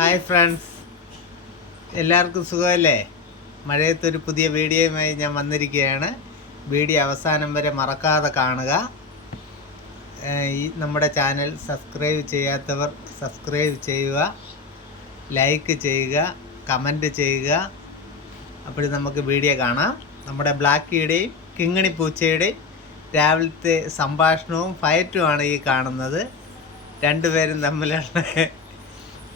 Hi friends എല്ലാവർക്കും സുഖമല്ലേ? മഴയത്തൊരു പുതിയ വീഡിയോയുമായി ഞാൻ വന്നിരിക്കുകയാണ്. വീഡിയോ അവസാനം വരെ മറക്കാതെ കാണുക. ഈ നമ്മുടെ ചാനൽ സബ്സ്ക്രൈബ് ചെയ്യാത്തവർ സബ്സ്ക്രൈബ് ചെയ്യുക ലൈക്ക് ചെയ്യുക കമന്റ് ചെയ്യുക. അപ്പോൾ നമുക്ക് വീഡിയോ കാണാം. നമ്മുടെ ബ്ലാക്കിയുടെയും കിങ്ങിണി പൂച്ചയുടെയും രാവിലത്തെ സംഭാഷണവും ഫയറ്റുമാണ് ഈ കാണുന്നത്. രണ്ടുപേരും തമ്മിലുള്ള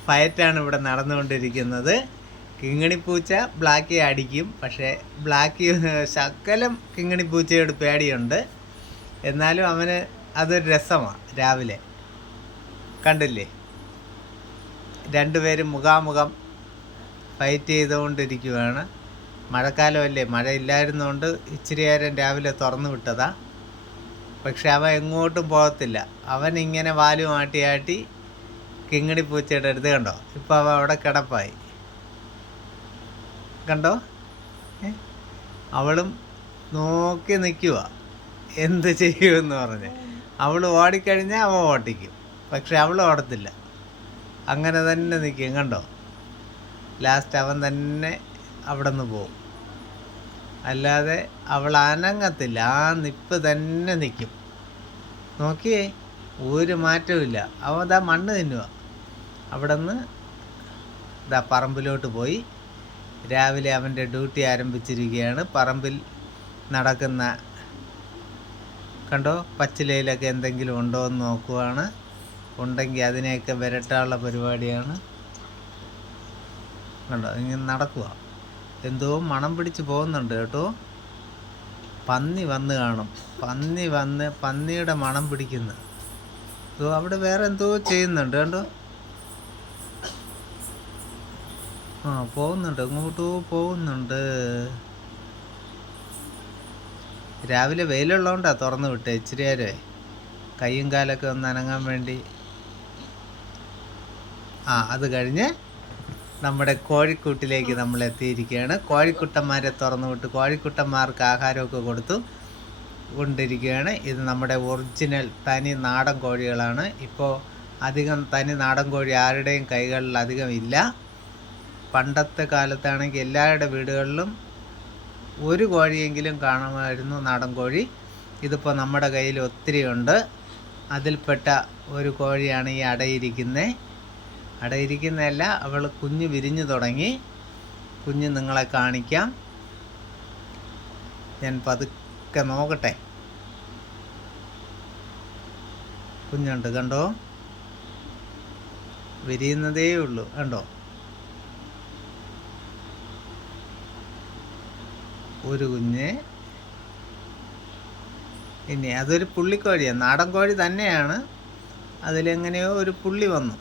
ഫയറ്റാണ് ഇവിടെ നടന്നുകൊണ്ടിരിക്കുന്നത്. കിങ്ങിണിപ്പൂച്ച ബ്ലാക്കിയെ അടിക്കും. പക്ഷേ ബ്ലാക്കി ശക്കലം കിങ്ങിണിപ്പൂച്ചയോട് പേടിയുണ്ട്. എന്നാലും അവന് അതൊരു രസമാണ് രാവിലെ. കണ്ടില്ലേ? രണ്ടുപേരും മുഖാമുഖം ഫൈറ്റ് ചെയ്തുകൊണ്ടിരിക്കുകയാണ്. മഴക്കാലമല്ലേ? മഴ ഇല്ലായിരുന്നുകൊണ്ട് ഇച്ചിരി നേരം രാവിലെ തുറന്നു വിട്ടതാ. പക്ഷെ അവൻ എങ്ങോട്ടും പോകത്തില്ല. അവൻ ഇങ്ങനെ വാലു ആട്ടി കിങ്ങിണി പൂച്ചയുടെ അടുത്ത് കണ്ടോ? ഇപ്പോൾ അവ അവിടെ കിടപ്പായി. കണ്ടോ? അവളും നോക്കി നിൽക്കുക എന്ത് ചെയ്യുമെന്ന് പറഞ്ഞ്. അവൾ ഓടിക്കഴിഞ്ഞാൽ അവൻ ഓട്ടിക്കും. പക്ഷെ അവൾ ഓടത്തില്ല. അങ്ങനെ തന്നെ നിൽക്കും കണ്ടോ? ലാസ്റ്റ് അവൻ തന്നെ അവിടെ നിന്ന് പോവും. അല്ലാതെ അവൾ അനങ്ങത്തില്ല. ആ നിപ്പ് തന്നെ നിൽക്കും നോക്കിയേ ഒരു മാറ്റവും ഇല്ല അവൻ അതാ മണ്ണ് തിന്നുക അവിടെ നിന്ന് ഇതാ പറമ്പിലോട്ട് പോയി. രാവിലെ അവന്റെ ഡ്യൂട്ടി ആരംഭിച്ചിരിക്കുകയാണ്. പറമ്പിൽ നടക്കുന്ന കണ്ടോ? പച്ചിലയിലൊക്കെ എന്തെങ്കിലും ഉണ്ടോ എന്ന് നോക്കുവാണ്. ഉണ്ടെങ്കിൽ അതിനെയൊക്കെ വരട്ടാനുള്ള പരിപാടിയാണ്. കണ്ടോ? ഇങ്ങനെ നടക്കുക എന്തോ മണം പിടിച്ച് പോകുന്നുണ്ട് കേട്ടോ. പന്നി വന്ന് കാണും. പന്നി വന്ന് പന്നിയുടെ മണം പിടിക്കുന്നു. അവിടെ വേറെ എന്തോ ചെയ്യുന്നുണ്ട് കണ്ടോ? ആ പോകുന്നുണ്ട്. ഇങ്ങോട്ട് പോകുന്നുണ്ട്. രാവിലെ വെയിലുള്ളതുകൊണ്ടാ തുറന്നു വിട്ട് ഇച്ചിരി നേരമേ കയ്യും കാലൊക്കെ ഒന്ന് അനങ്ങാൻ വേണ്ടി. ആ അത് കഴിഞ്ഞ് നമ്മുടെ കോഴിക്കൂട്ടിലേക്ക് നമ്മൾ എത്തിയിരിക്കുകയാണ്. കോഴിക്കുട്ടന്മാരെ തുറന്നു വിട്ട് കോഴിക്കുട്ടന്മാർക്ക് ആഹാരമൊക്കെ കൊടുത്തു കൊണ്ടിരിക്കുകയാണ്. ഇത് നമ്മുടെ ഒറിജിനൽ തനി നാടൻ കോഴികളാണ്. ഇപ്പോൾ അധികം തനി നാടൻ കോഴി ആരുടെയും കൈകളിൽ അധികം ഇല്ല. പണ്ടത്തെ കാലത്താണെങ്കിൽ എല്ലാവരുടെ വീടുകളിലും ഒരു കോഴിയെങ്കിലും കാണുമായിരുന്നു നാടൻ കോഴി. ഇതിപ്പോൾ നമ്മുടെ കയ്യിൽ ഒത്തിരി ഉണ്ട്. അതിൽപ്പെട്ട ഒരു കോഴിയാണ് ഈ അടയിരിക്കുന്നത് അടയിരിക്കുന്നതല്ല അവൾ കുഞ്ഞ് വിരിഞ്ഞു തുടങ്ങി. കുഞ്ഞ് നിങ്ങളെ കാണിക്കാം. ഞാൻ പതുക്കെ നോക്കട്ടെ. കുഞ്ഞുണ്ട് കണ്ടോ? വിരിയുന്നതേ ഉള്ളൂ. കണ്ടോ? ഒരു കുഞ്ഞ്. ഇനി അതൊരു പുള്ളിക്കോഴിയാണ് നാടൻ കോഴി തന്നെയാണ്. അതിലെങ്ങനെയോ ഒരു പുള്ളി വന്നു.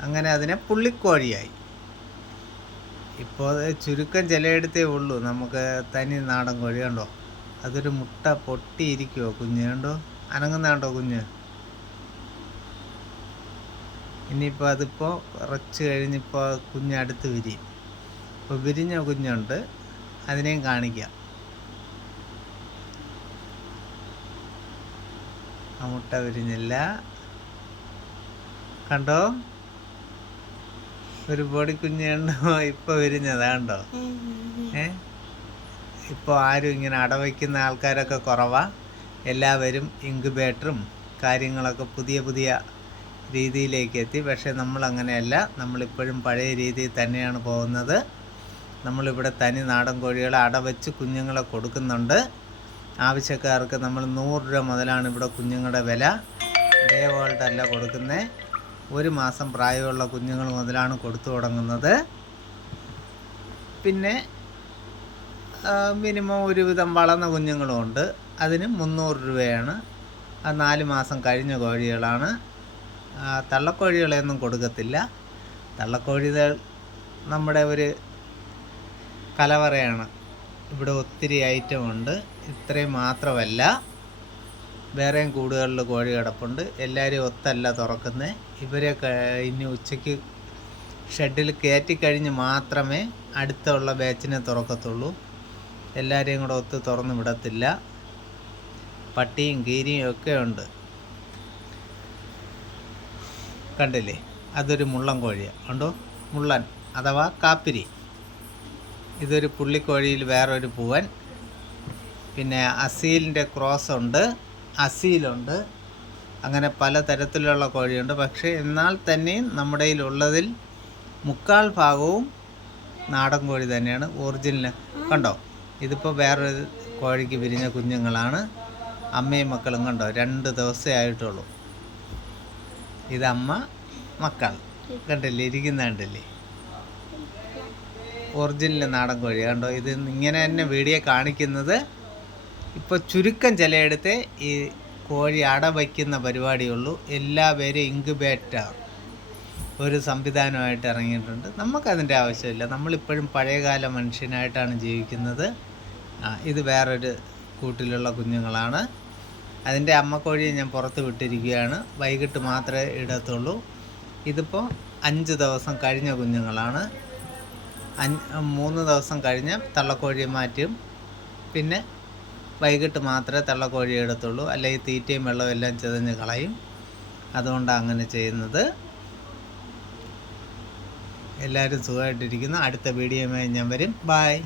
അങ്ങനെ അതിനെ പുള്ളിക്കോഴിയായി. ഇപ്പോൾ ചുരുക്കം ചിലയിടത്തേ ഉള്ളൂ. നമുക്ക് തനി നാടൻ കോഴി കണ്ടോ? അതൊരു മുട്ട പൊട്ടിയിരിക്കുമോ കുഞ്ഞ്? കണ്ടോ? അനങ്ങുന്നാണ്ടോ കുഞ്ഞ്? ഇനിയിപ്പോൾ അതിപ്പോൾ കുറച്ച് കഴിഞ്ഞിപ്പോൾ കുഞ്ഞ് അടുത്ത് വിരിയും. ഇപ്പോൾ വിരിഞ്ഞ കുഞ്ഞുണ്ട്. അതിനെയും കാണിക്കാം. ആ മുട്ട വിരിഞ്ഞില്ല. കണ്ടോ? ഒരു പൊടി കുഞ്ഞുണ്ടോ ഇപ്പൊ വിരിഞ്ഞതാ കണ്ടോ? ഏ? ഇപ്പോൾ ആരും ഇങ്ങനെ അടവയ്ക്കുന്ന ആൾക്കാരൊക്കെ കുറവാ. എല്ലാവരും ഇൻക്യുബേറ്ററും കാര്യങ്ങളൊക്കെ പുതിയ പുതിയ രീതിയിലേക്ക് എത്തി. പക്ഷേ നമ്മൾ അങ്ങനെയല്ല നമ്മളിപ്പോഴും പഴയ രീതിയിൽ തന്നെയാണ് പോകുന്നത്. നമ്മളിവിടെ തനി നാടൻ കോഴികളെ അടവെച്ച് കുഞ്ഞുങ്ങളെ കൊടുക്കുന്നുണ്ട്. ആവശ്യക്കാർക്ക് നമ്മൾ നൂറ് രൂപ മുതലാണ് ഇവിടെ കുഞ്ഞുങ്ങളുടെ വില. ഡേ അല്ല കൊടുക്കുന്നത് ഒരു മാസം പ്രായമുള്ള കുഞ്ഞുങ്ങൾ മുതലാണ് കൊടുത്തു തുടങ്ങുന്നത്. പിന്നെ മിനിമം ഒരുവിധം വളർന്ന കുഞ്ഞുങ്ങളുമുണ്ട് അതിന് മുന്നൂറ് രൂപയാണ്. അത് നാല് മാസം കഴിഞ്ഞ കോഴികളാണ്. തള്ളക്കോഴികളെയൊന്നും കൊടുക്കത്തില്ല. തള്ളക്കോഴികൾ നമ്മുടെ ഒരു കലവറയാണ്. ഇവിടെ ഒത്തിരി ഐറ്റം ഉണ്ട്. ഇത്രയും മാത്രമല്ല വേറെയും കൂടുകളിൽ കോഴി കിടപ്പുണ്ട്. എല്ലാവരും ഒത്തല്ല തുറക്കുന്നത് ഇവരെ ഇനി ഉച്ചയ്ക്ക് ഷെഡിൽ കയറ്റിക്കഴിഞ്ഞ് മാത്രമേ അടുത്തുള്ള ബാച്ചിനെ തുറക്കത്തുള്ളൂ. എല്ലാവരെയും കൂടെ ഒത്ത് തുറന്ന് വിടത്തില്ല. പട്ടിയും കീരിയും ഒക്കെ ഉണ്ട്. കണ്ടില്ലേ? അതൊരു മുള്ളൻ കോഴിയാണ് ഉണ്ടോ? മുള്ളൻ അഥവാ കാപ്പിരി. ഇതൊരു പുള്ളിക്കോഴിയിൽ വേറൊരു പൂവൻ. പിന്നെ അസീലിന്റെ ക്രോസ് ഉണ്ട് അസീലുണ്ട്. അങ്ങനെ പല തരത്തിലുള്ള കോഴിയുണ്ട്. പക്ഷേ എന്നാൽ തന്നെയും നമ്മുടെ ഉള്ളതിൽ മുക്കാൽ ഭാഗവും നാടൻ കോഴി തന്നെയാണ്. ഒറിജിനൽ കണ്ടോ? ഇതിപ്പോൾ വേറൊരു കോഴിക്ക് വിരിഞ്ഞ കുഞ്ഞുങ്ങളാണ്. അമ്മയും മക്കളും കണ്ടോ? രണ്ട് ദിവസമേ ആയിട്ടുള്ളൂ. ഇതമ്മ മക്കൾ. കണ്ടില്ലേ? ഇരിക്കുന്ന കണ്ടില്ലേ? ഒറിജിനൽ നാടൻ കോഴി. കണ്ടോ? ഇത് ഇങ്ങനെ തന്നെ വീഡിയോ കാണിക്കുന്നത്. ഇപ്പോൾ ചുരുക്കം ചിലയിടത്തെ ഈ കോഴി അട വയ്ക്കുന്ന പരിപാടിയുള്ളൂ. എല്ലാവരും ഇൻക്യുബേറ്റർ ഒരു സംവിധാനമായിട്ട് ഇറങ്ങിയിട്ടുണ്ട്. നമുക്കതിന്റെ ആവശ്യമില്ല. നമ്മളിപ്പോഴും പഴയകാല മനുഷ്യനായിട്ടാണ് ജീവിക്കുന്നത്. ഇത് വേറൊരു കൂട്ടിലുള്ള കുഞ്ഞുങ്ങളാണ്. അതിന്റെ അമ്മക്കോഴിയെ ഞാൻ പുറത്ത് വിട്ടിരിക്കുകയാണ്. വൈകിട്ട് മാത്രമേ ഇടത്തുള്ളൂ. ഇതിപ്പോൾ അഞ്ച് ദിവസം കഴിഞ്ഞ കുഞ്ഞുങ്ങളാണ്. മൂന്ന് ദിവസം കഴിഞ്ഞ് തള്ളക്കോഴിയെ മാറ്റും. പിന്നെ വൈകിട്ട് മാത്രമേ തള്ളക്കോഴിയെ എടുത്തുള്ളൂ. അല്ലെങ്കിൽ തീറ്റയും വെള്ളവും എല്ലാം ചെതഞ്ഞ് കളയും. അതുകൊണ്ടാണ് അങ്ങനെ ചെയ്യുന്നത്. എല്ലാവരും സുഖമായിട്ടിരിക്കുന്നു. അടുത്ത വീഡിയോയുമായി ഞാൻ വരും. ബായ്